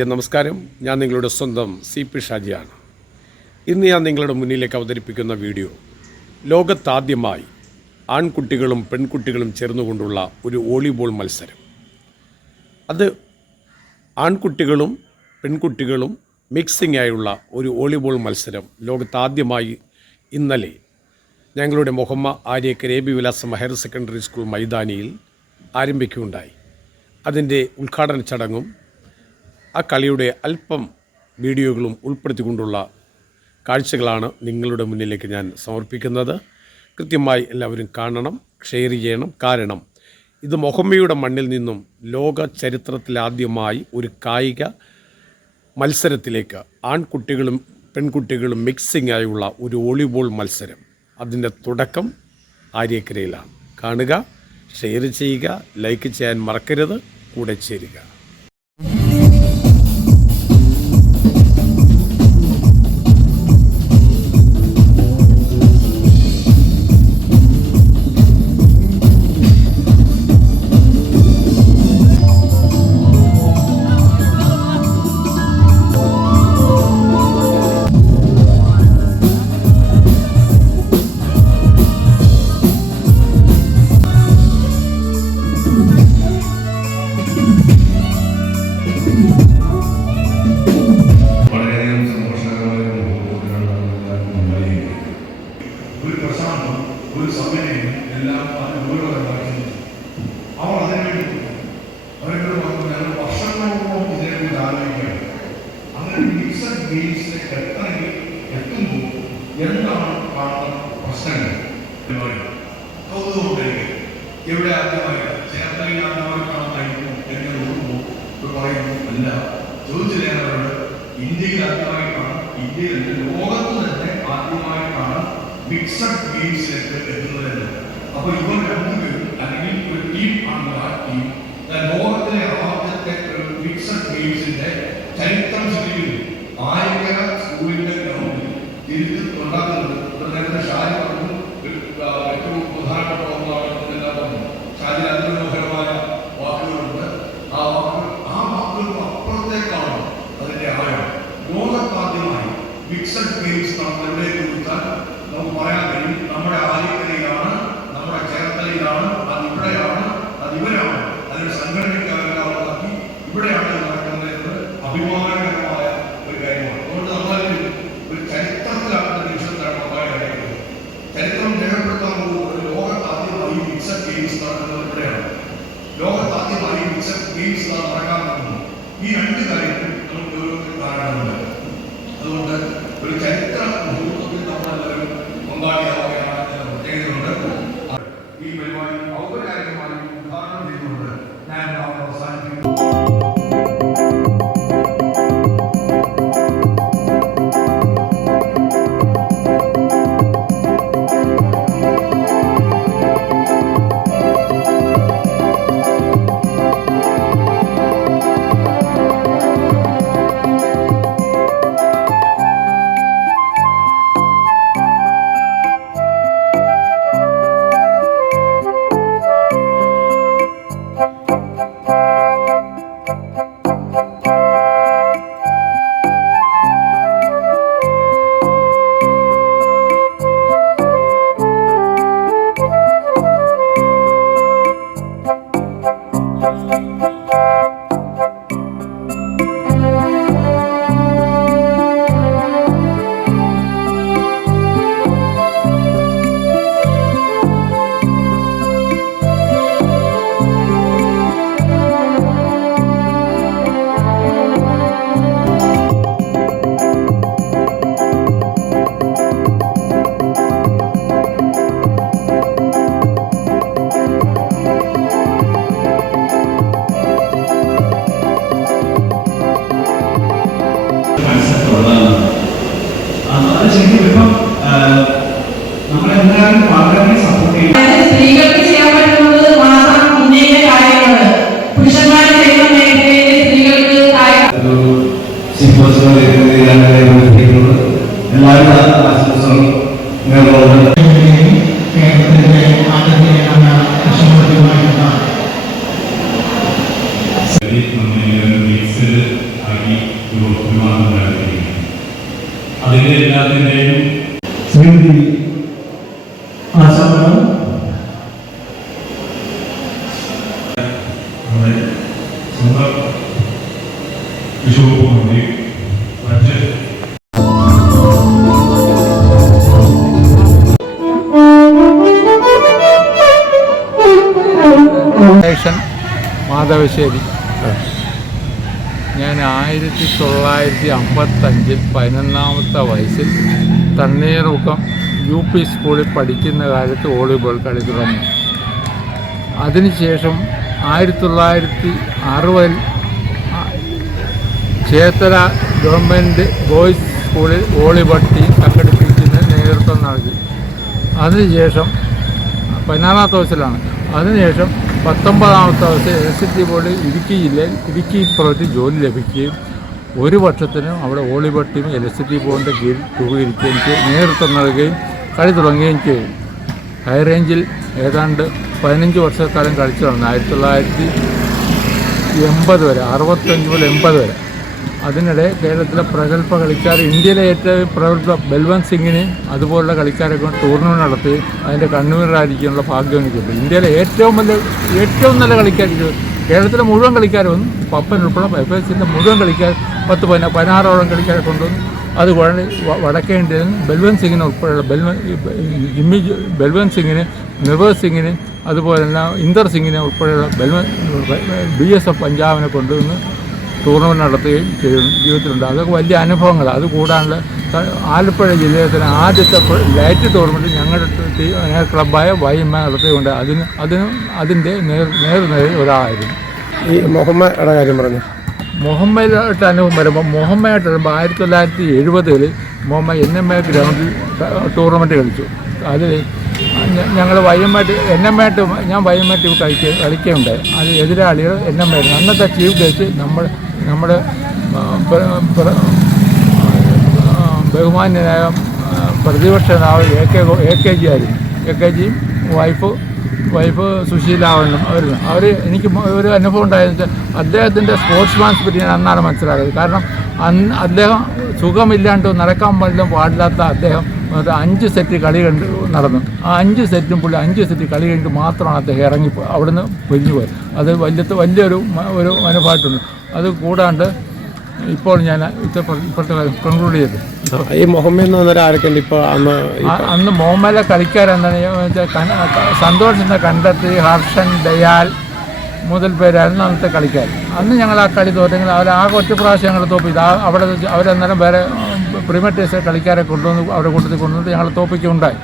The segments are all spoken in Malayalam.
നമസ്കാരം. ഞാൻ നിങ്ങളുടെ സ്വന്തം CP ഷാജിയാണ്. ഇന്ന് ഞാൻ നിങ്ങളുടെ മുന്നിലേക്ക് അവതരിപ്പിക്കുന്ന വീഡിയോ ലോകത്താദ്യമായി ആൺകുട്ടികളും പെൺകുട്ടികളും ചേർന്നുകൊണ്ടുള്ള ഒരു വോളിബോൾ മത്സരം. അത് ആൺകുട്ടികളും പെൺകുട്ടികളും മിക്സിംഗ് ആയുള്ള ഒരു വോളിബോൾ മത്സരം ലോകത്താദ്യമായി ഇന്നലെ ഞങ്ങളുടെ മുഹമ്മ ആര്യക്കര AB വിലാസം ഹയർ സെക്കൻഡറി സ്കൂൾ മൈതാനിയിൽ ആരംഭിക്കുകയുണ്ടായി. അതിൻ്റെ ഉദ്ഘാടന ചടങ്ങും ആ കളിയുടെ അല്പം വീഡിയോകളും ഉൾപ്പെടുത്തിക്കൊണ്ടുള്ള കാഴ്ചകളാണ് നിങ്ങളുടെ മുന്നിലേക്ക് ഞാൻ സമർപ്പിക്കുന്നത്. കൃത്യമായി എല്ലാവരും കാണണം, ഷെയർ ചെയ്യണം. കാരണം ഇത് മുഹമ്മയുടെ മണ്ണിൽ നിന്നും ലോക ചരിത്രത്തിലാദ്യമായി ഒരു കായിക മത്സരത്തിലേക്ക് ആൺകുട്ടികളും പെൺകുട്ടികളും മിക്സിംഗ് ആയുള്ള ഒരു വോളിബോൾ മത്സരം. അതിൻ്റെ തുടക്കം ആര്യക്കരയിലാണ്. കാണുക, ഷെയർ ചെയ്യുക, ലൈക്ക് ചെയ്യാൻ മറക്കരുത്, കൂടെ ചേരുക. ഒരു സമയം എല്ലാം അവർ അതിനുവേണ്ടി അവരുടെ ഞങ്ങൾ വർഷങ്ങളോളം ഇതിനെക്കുറിച്ച് ആലോചിക്കുകയാണ്. അങ്ങനെ മിക്സഡ് ഗെയിംസിലേക്ക് എത്തുമ്പോൾ എന്താണ് കാണുന്ന പ്രശ്നങ്ങൾ? കൗതുകം എവിടെ ആദ്യമായി ചേർത്തലയിൽ ആദ്യമായി കാണുന്നതായിരുന്നു എന്നെ നോക്കുമ്പോൾ പറയുന്നു അല്ല, ചോദിച്ചില്ലേവരോട് ഇന്ത്യയിൽ ആദ്യമായിട്ടാണ്, ഇന്ത്യയിൽ ലോകത്ത് തന്നെ ആദ്യമായിട്ടാണ് മിക്സഡ് ഗെയിംസിലേക്ക് എത്തുന്നതെന്ന്. അപ്പൊ ഇവർ രണ്ടുപേരും അല്ലെങ്കിൽ ഒരു ടീം ആണ്. ആ ടീം ലോകത്തിലെ ആദ്യത്തെ ഒരു മിക്സഡ് ഗെയിംസിന്റെ ചരിത്രം സൃഷ്ടിക്കുന്നു. ആര്യക്കര സ്കൂളിന്റെ ഗ്രൗണ്ടിൽ ഉണ്ടാക്കുന്നത് നേരത്തെ ഷാജി പറഞ്ഞു, ഏറ്റവും പ്രധാനപ്പെട്ട ഒന്നാണ് എല്ലാം പറഞ്ഞു. ഷാജി അതിമനോഹരമായ വാക്കുകളുണ്ട്. ആ വാക്കുകൾ അപ്പുറത്തേക്കാണ് അതിന്റെ ആഴം. ലോകത്താദ്യമായി മിക്സഡ് ഗെയിംസ് നമ്മുടെ കുറിച്ചാൽ നമുക്ക് പറയാൻ കഴിയും. നമ്മുടെ ആര്യക്കരയിലാണ്, നമ്മുടെ ചേർത്തലയിലാണ്, അതിവിടെയാണ്, അതിവരാണ്. അതിന് സംഘടനയ്ക്കാക്കി ഇവിടെയാണ് നടക്കുന്നത് എന്നത് അഭിമാനകരമായ ഒരു കാര്യമാണ്. അതുകൊണ്ട് നമ്മളതിൽ ഒരു ചരിത്രത്തിലാക്കുന്ന നിമിഷത്തിലാണ് നമ്മളെ അറിയുന്നത്. ചരിത്രം രേഖപ്പെടുത്താൻ പോകുന്നത് ലോകത്താദ്യമായി മിക്സഡ് ഗെയിംസ് നടക്കുന്നത് ഇവിടെയാണ്. ലോകത്താദ്യമായി മിക്സഡ് ഗെയിംസ് നടക്കാൻ പോകുന്നു. ഈ രണ്ട് കാര്യങ്ങൾ നമുക്ക് ഓരോരുത്തരും കാണാനുണ്ട്. അതുകൊണ്ട് ഒരു ചരിത്ര മുഹൂർത്തത്തിൽ നമ്മളെല്ലാവരും പങ്കാളിയാവുകയാണ് എന്ന പ്രത്യേകതയുണ്ട്. ഈ പരിപാടി ഔപചാരികമായി ഉദ്ഘാടനം ചെയ്തുകൊണ്ട് ഞാൻ അവസാനിപ്പിക്കുന്നു. നമ്മളെല്ലാവരും വളരെ സപ്പോർട്ട് ചെയ്യും. സ്ത്രീകൾക്ക് ചെയ്യാൻ പറ്റുന്നത് മാത്രം ഇന്ത്യയിലെ കാര്യമാണ്. പുരുഷന്മാർ ചെയ്യുന്ന മേഖലയിലെ സ്ത്രീകൾക്ക് എല്ലാവരും ആശംസകളും നേർന്നുകൊണ്ട് കേരളത്തിലെ ആദ്യത്തെ മിക്സഡ് ആക്കി അതിൻ്റെ എല്ലാത്തിൻ്റെയും ശ്രീമതി ആശാമണം നമ്മുടെ സ്വന്തം ബിഷപ്പ് മന്ത്രി മറ്റ് മാധവശ്ശേരി. ഞാൻ 1955 11ാമത്തെ വയസ്സിൽ തണ്ണീർമുക്കം UP സ്കൂളിൽ പഠിക്കുന്ന കാലത്ത് വോളിബോൾ കളി തുടങ്ങി. അതിനുശേഷം 1960 ചേർത്തല ഗവൺമെൻറ് ബോയ്സ് സ്കൂളിൽ വോളിബോൾ ടീം സംഘടിപ്പിക്കുന്നതിന് നേതൃത്വം നൽകി. അതിനുശേഷം 16ാമത്തെ വയസ്സിലാണ്. അതിനുശേഷം 19ാമത്തെ വയസ്സിൽ ഇലക്ട്രിസിറ്റി ബോർഡ് ഇടുക്കി ജില്ലയിൽ ഇടുക്കി പ്രവൃത്തി ജോലി ലഭിക്കുകയും ഒരു വർഷത്തിനും അവിടെ വോളിബോൾ ടീം ഇലക്ട്രിസിറ്റി ബോർഡിൻ്റെ കീഴിൽ രൂപീകരിക്കുകയും നേതൃത്വം നൽകുകയും കളി തുടങ്ങുകയും ചെയ്യും. ഹൈറേഞ്ചിൽ ഏതാണ്ട് 15 വർഷക്കാലം കളിച്ചു നടന്നു. 1980 വരെ, 65 മുതൽ 80 വരെ. അതിനിടെ കേരളത്തിലെ പ്രഗത്ഭ കളിക്കാർ, ഇന്ത്യയിലെ ഏറ്റവും പ്രഗത്ഭ ബൽവന്ത് സിംഗിനെയും അതുപോലുള്ള കളിക്കാരെ കൊണ്ട് ടൂർണമെൻറ്റ് നടത്തി അതിൻ്റെ കണ്ണൂരിലായിരിക്കാനുള്ള ഭാഗ്യം എനിക്കുണ്ട്. ഇന്ത്യയിലെ ഏറ്റവും നല്ല കളിക്കാർ, കേരളത്തിലെ മുഴുവൻ ലാരും പപ്പൻ ഉൾപ്പെടെ FSൻ്റെ മുഴുവൻ കളിക്കാർ 16ഓളം കളിക്കാരെ കൊണ്ടുവന്നു. അത് വടക്കേ ഇന്ത്യയിൽ ബൽവന്ത് സിംഗിനെ ഉൾപ്പെടെയുള്ള ബൽവന്ത് സിംഗിന്, നിർഭജ് സിംഗിന്, അതുപോലെ തന്നെ ഇന്ദർ സിംഗിനെ ഉൾപ്പെടെയുള്ള BSF പഞ്ചാബിനെ കൊണ്ടുവന്ന് ടൂർണമെൻറ്റ് നടത്തുകയും ജീവിതത്തിലുണ്ട്. അതൊക്കെ വലിയ അനുഭവങ്ങളാണ്. അത് കൂടാണ്ട് ആലപ്പുഴ ജില്ലയിൽ തന്നെ ആദ്യത്തെ ലൈറ്റ് ടൂർണമെൻറ്റ് ഞങ്ങളുടെ ക്ലബ്ബായ YMA നടത്തിയുണ്ട്. അതിൻ്റെ നേർനിരയിൽ ഒരാളായിരുന്നു. ഈ മുഹമ്മയുടെ കാര്യം പറഞ്ഞു. മുഹമ്മദായിട്ട് അനുഭവം വരുമ്പോൾ 1970 മുഹമ്മദ് NMA ഗ്രൗണ്ടിൽ ടൂർണമെൻറ്റ് കളിച്ചു. അതിൽ ഞങ്ങൾ NMA ഞാൻ YMA ടീം കളിക്കുകയുണ്ടായി. അത് എതിരാളികൾ NMA ആയിരുന്നു. അന്നത്തെ ചീഫ് ഗസ്റ്റ് നമ്മുടെ ബഹുമാന്യനായ പ്രതിപക്ഷ നേതാവ് AK ജി ആയിരുന്നു. AK ജിയും വൈഫ് സുശീലാവനും അവർ എനിക്ക് ഒരു അനുഭവം ഉണ്ടായെന്ന് വെച്ചാൽ അദ്ദേഹത്തിൻ്റെ സ്പോർട്സ്മാൻ സ്പിരിറ്റ് ഞാൻ അന്നാണ് മനസ്സിലാക്കിയത്. കാരണം അദ്ദേഹം സുഖമില്ലാണ്ട് നടക്കാൻ പാടില്ലാത്ത അദ്ദേഹം 5 സെറ്റ് കളി നടന്നു. ആ 5 സെറ്റും പുള്ളി 5 സെറ്റ് കളി കഴിഞ്ഞിട്ട് മാത്രമാണ് അദ്ദേഹം ഇറങ്ങി അവിടുന്ന് പിരിഞ്ഞു പോയത്. അത് വലിയൊരു അനുഭവമായിട്ടുണ്ട്. അത് കൂടാണ്ട് ഇപ്പോൾ ഞാൻ ഇപ്പോഴത്തെ കൺക്ലൂഡ് ചെയ്തു. ഈ മുഹമ്മദ് എന്ന് പറഞ്ഞാൽ ആരൊക്കെ ഉണ്ട് ഇപ്പോൾ? അന്ന് മുഹമ്മദിലെ കളിക്കാരെന്താണ് വെച്ചാൽ സന്തോഷിനെ കണ്ടെത്തി, ഹർഷൻ, ദയാൽ മുതൽ പേരായിരുന്നു അന്നത്തെ കളിക്കാർ. അന്ന് ഞങ്ങൾ ആ കളി തോറ്റെങ്കിൽ ആകെ ഒറ്റ പ്രാവശ്യം ഞങ്ങൾ തോപ്പിച്ചു. അവിടെ അവരന്നേരം വേറെ പ്രീമിയർ കളിക്കാരെ കൊണ്ടുവന്ന് അവരുടെ കൂട്ടത്തിൽ കൊണ്ടുവന്നിട്ട് ഞങ്ങൾ തോപ്പിക്കുകയുണ്ടായി.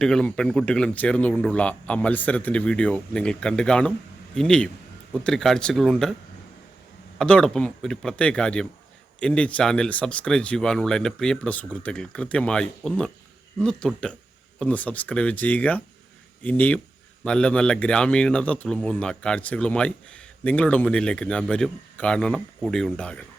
ആൺകുട്ടികളും പെൺകുട്ടികളും ചേർന്നുകൊണ്ടുള്ള ആ മത്സരത്തിൻ്റെ വീഡിയോ നിങ്ങൾ കണ്ടു കാണും. ഇനിയും ഒത്തിരി കാഴ്ചകളുണ്ട്. അതോടൊപ്പം ഒരു പ്രത്യേക കാര്യം, എൻ്റെ ചാനൽ സബ്സ്ക്രൈബ് ചെയ്യുവാനുള്ള എൻ്റെ പ്രിയപ്പെട്ട സുഹൃത്തുക്കൾ കൃത്യമായി ഒന്ന് തൊട്ട് സബ്സ്ക്രൈബ് ചെയ്യുക. ഇനിയും നല്ല നല്ല ഗ്രാമീണത തുളുമ്പുന്ന കാഴ്ചകളുമായി നിങ്ങളുടെ മുന്നിലേക്ക് ഞാൻ വരും. കാണണം, കൂടിയുണ്ടാകണം.